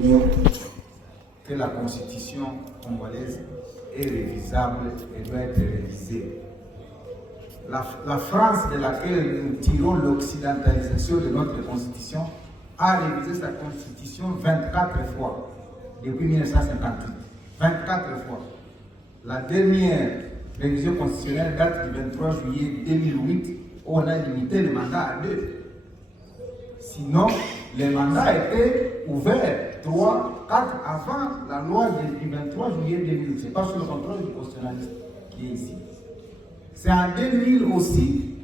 l'opinion que la constitution congolaise est révisable et doit être révisée. La France, de laquelle nous tirons l'occidentalisation de notre constitution, a révisé sa constitution 24 fois depuis 1958. 24 fois. La dernière révision constitutionnelle date du 23 juillet 2008 où on a limité le mandat à 2. Sinon, les mandats étaient ouverts 3, 4 avant la loi du 23 juillet 2008. Ce n'est pas sous le contrôle du constitutionnaliste qui est ici. C'est en 2000 aussi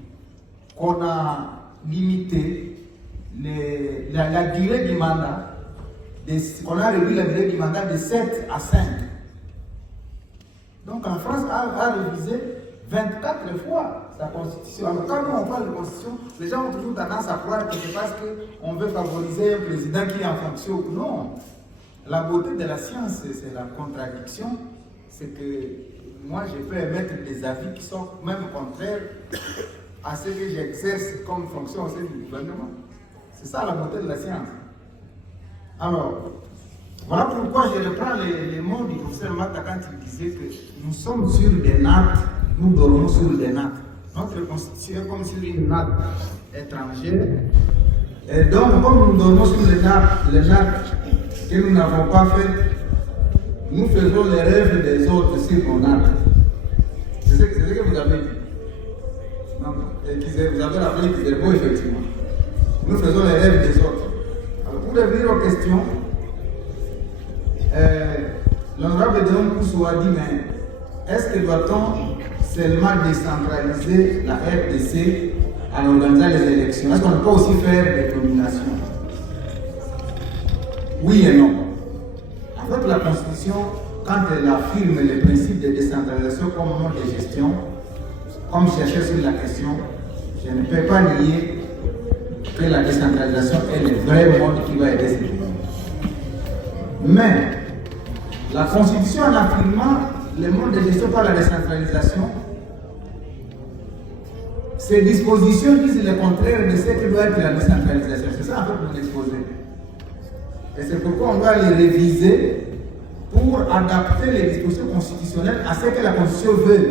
qu'on a limité la durée du mandat, qu'on a réduit la durée du mandat de 7 à 5. Donc la France a révisé 24 fois sa constitution. Alors quand on parle de constitution, les gens ont toujours tendance à croire que c'est parce qu'on veut favoriser un président qui est en fonction. Non. La beauté de la science, c'est la contradiction. C'est que moi, je peux émettre des avis qui sont même contraires à ce que j'exerce comme fonction au sein du gouvernement. C'est ça la beauté de la science. Alors, voilà pourquoi je reprends les mots du professeur Mata quand il disait que nous sommes sur des nattes, nous dormons sur des nattes. Notre constitution est comme sur une natte étrangère. Et donc, comme nous dormons sur les nattes que nous n'avons pas faites, nous faisons les rêves des autres sur nos nattes. C'est ce que vous avez dit. Non, vous avez rappelé que c'est beau, effectivement. Nous faisons les rêves des autres. Alors, pour revenir aux questions, l'honorable Deon Koussou a dit, mais est-ce que doit-on seulement décentraliser la RDC en organisant les élections? Est-ce qu'on peut aussi faire des nominations? Oui et non. En fait, la Constitution, quand elle affirme les principes de décentralisation comme mode de gestion, comme chercheur sur la question, je ne peux pas nier que la décentralisation est le vrai mode qui va aider ces pays. Mais la Constitution, en affirmant le mode de gestion par la décentralisation, ces dispositions disent le contraire de ce que doit être la décentralisation. C'est ça en fait mon exposé. Et c'est pourquoi on doit les réviser pour adapter les dispositions constitutionnelles à ce que la Constitution veut.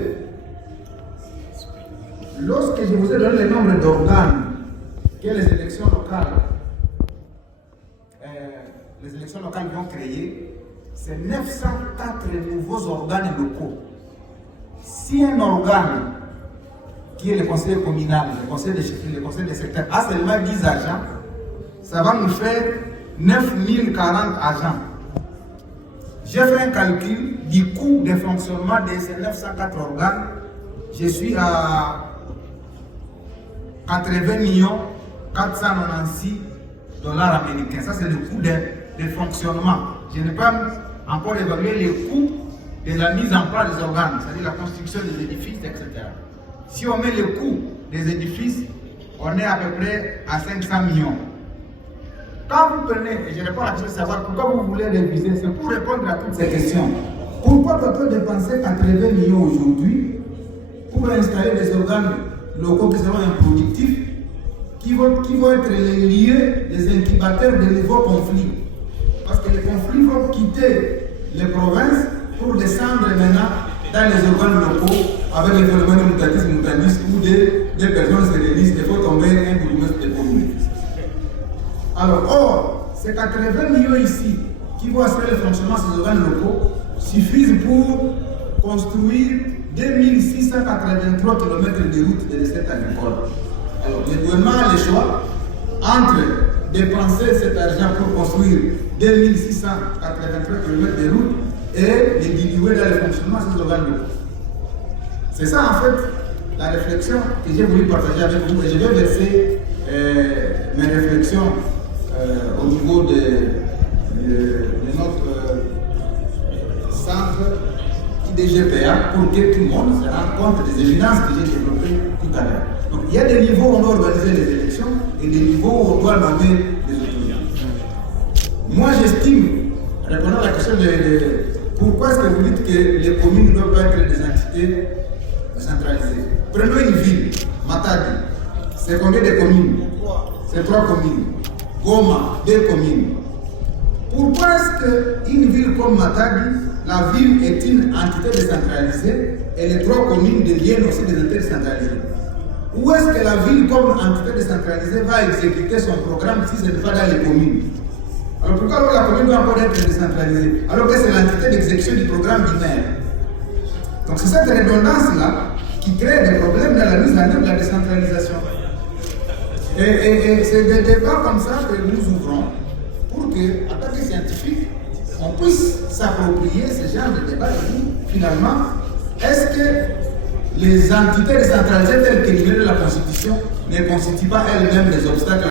Lorsque je vous ai donné le nombre d'organes que les élections locales vont créer, c'est 904 nouveaux organes locaux. Si un organe, qui est le conseil communal, le conseil de chefferie, le conseil de secteur, a seulement 10 agents, ça va nous faire 9040 agents. J'ai fait un calcul du coût de fonctionnement de ces 904 organes. Je suis à 80 millions 496 dollars américains. Ça, c'est le coût de fonctionnement. Je n'ai pas encore évalué le coût de la mise en place des organes, c'est-à-dire la construction des édifices, etc. Si on met le coût des édifices, on est à peu près à 500 millions. Quand vous prenez, et je réponds à la question de savoir pourquoi vous voulez réviser, c'est pour répondre à toutes ces questions. Pourquoi doit-on dépenser 80 millions aujourd'hui pour installer des organes locaux qui seront improductifs, qui vont être les lieux des incubateurs de nouveaux conflits? Parce que les conflits vont quitter les provinces pour descendre maintenant dans les organes locaux avec les phénomènes de mutantisme où des personnes se réunissent et font tomber un bourgmestre de commune. Alors, or, ces 80 millions ici qui vont assurer le fonctionnement de ces organes locaux suffisent pour construire 2683 km de routes de recettes agricoles. Alors, le gouvernement a le choix entre dépenser cet argent pour construire 2683 km de routes et de diluer dans le fonctionnement de ces organes locaux. C'est ça, en fait, la réflexion que j'ai voulu partager avec vous. Et je vais verser mes réflexions au niveau de notre centre IDGPA pour que tout le monde se rende compte des évidences que j'ai développées tout à l'heure. Donc il y a des niveaux où on doit organiser les élections et des niveaux où on doit nommer les autorités. Moi j'estime, répondant à la question de pourquoi est-ce que vous dites que les communes ne doivent pas être des entités décentralisées. Prenons une ville, Matadi. C'est combien de communes? C'est 3 communes. Goma, 2 communes. Pourquoi Pourquoi est-ce qu'une ville comme Matadi, la ville est une entité décentralisée et les 3 communes deviennent aussi des entités décentralisées? Où est-ce que la ville comme entité décentralisée va exécuter son programme si ce n'est pas dans les communes? Alors pourquoi la commune doit encore être décentralisée alors que c'est l'entité d'exécution du programme du maire? Donc c'est cette redondance-là qui crée des problèmes dans la mise en œuvre de la décentralisation. Et c'est des débats comme ça que nous ouvrons pour que, en tant que scientifiques, on puisse s'approprier ce genre de débat où, finalement, est-ce que les entités décentralisées telles qu'énumérées de la Constitution ne constituent pas elles-mêmes des obstacles